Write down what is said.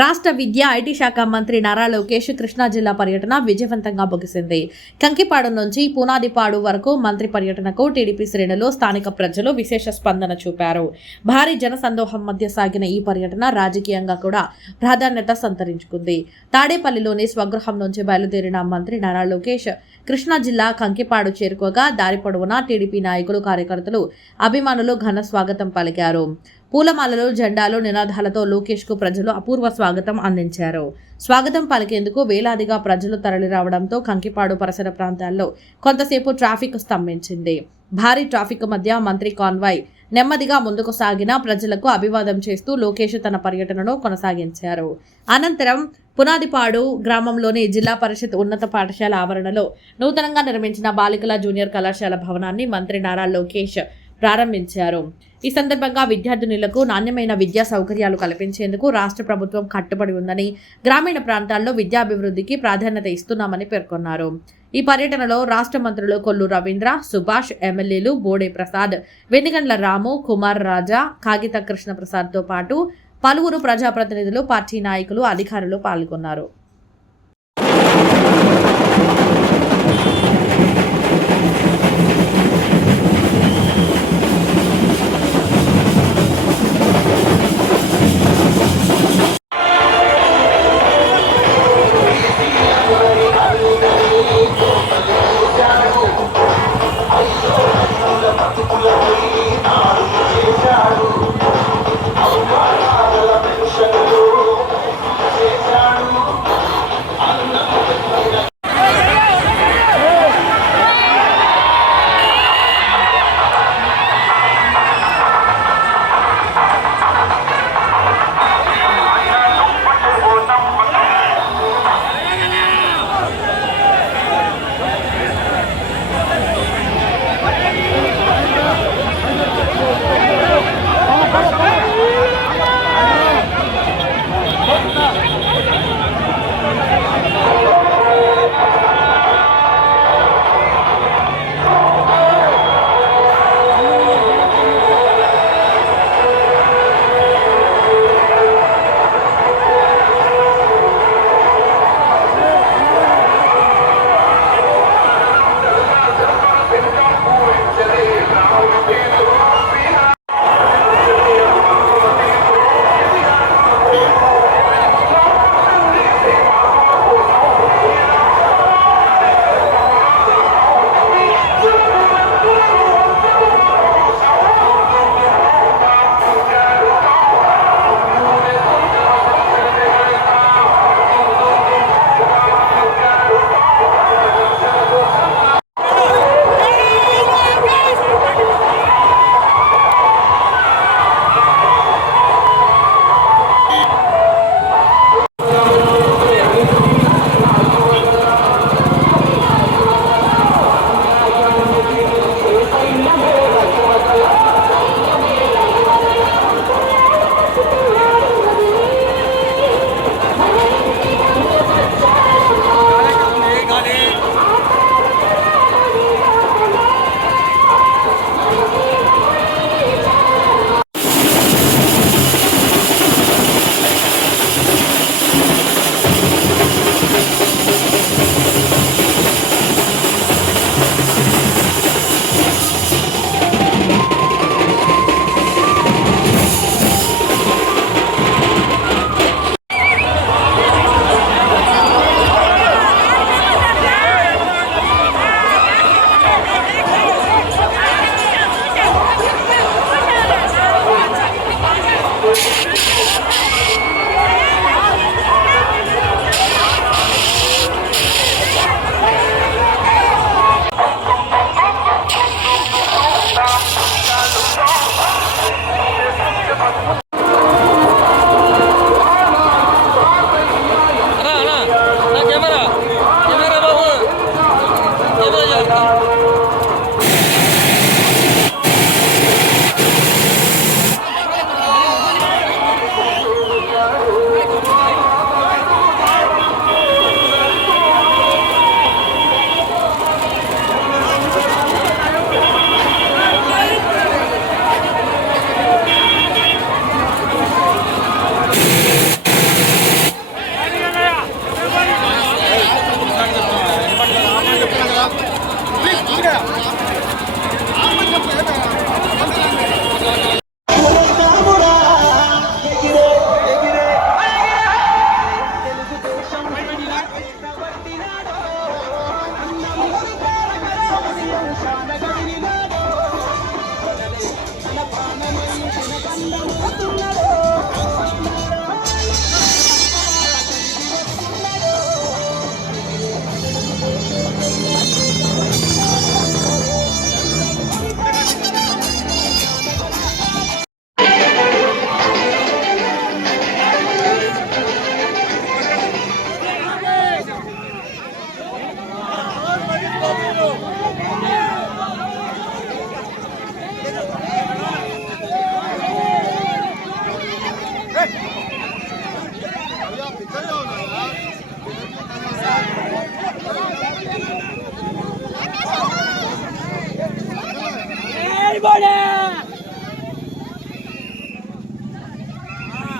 రాష్ట్ర విద్యా ఐటీ శాఖ మంత్రి నారా లోకేష్ కృష్ణా జిల్లా పర్యటన విజయవంతంగా ముగిసింది. కంకిపాడు నుంచి పునాదిపాడు వరకు మంత్రి పర్యటనకు టీడీపీ శ్రేణులు, స్థానిక ప్రజలు విశేష స్పందన చూపారు. భారీ జనసందోహం మధ్య సాగిన ఈ పర్యటన రాజకీయంగా కూడా ప్రాధాన్యత సంతరించుకుంది. తాడేపల్లిలోని స్వగృహం నుంచి బయలుదేరిన మంత్రి నారా లోకేష్ కృష్ణా జిల్లా కంకిపాడు చేరుకోగా దారి పొడవునా టీడీపీ నాయకులు, కార్యకర్తలు, అభిమానులు ఘన స్వాగతం పలికారు. పూలమాలలు, జెండాలు, నినాదాలతో లోకేష్ కు ప్రజలు అపూర్వ స్వాగతం అందించారు. స్వాగతం పలికేందుకు వేలాదిగా ప్రజలు తరలిరావడంతో కంకిపాడు పరిసర ప్రాంతాల్లో కొంతసేపు ట్రాఫిక్ స్తంభించింది. భారీ ట్రాఫిక్ మధ్య మంత్రి కాన్వాయ్ నెమ్మదిగా ముందుకు సాగిన ప్రజలకు అభివాదం చేస్తూ లోకేష్ తన పర్యటనను కొనసాగించారు. అనంతరం పునాదిపాడు గ్రామంలోని జిల్లా పరిషత్ ఉన్నత పాఠశాల ఆవరణలో నూతనంగా నిర్మించిన బాలికల జూనియర్ కళాశాల భవనాన్ని మంత్రి నారా లోకేష్ ప్రారంభించారు. ఈ సందర్భంగా విద్యార్థినులకు నాణ్యమైన విద్యా సౌకర్యాలు కల్పించేందుకు రాష్ట్ర ప్రభుత్వం కట్టుబడి ఉందని, గ్రామీణ ప్రాంతాల్లో విద్యాభివృద్ధికి ప్రాధాన్యత ఇస్తున్నామని పేర్కొన్నారు. ఈ పర్యటనలో రాష్ట్ర మంత్రులు కొల్లు రవీంద్ర, సుభాష్, ఎమ్మెల్యేలు బోడే ప్రసాద్, వెనిగండ్ల రాము, కుమార్ రాజా, కాగిత కృష్ణ ప్రసాద్తో పాటు పలువురు ప్రజాప్రతినిధులు, పార్టీ నాయకులు, అధికారులు పాల్గొన్నారు. జై బోడే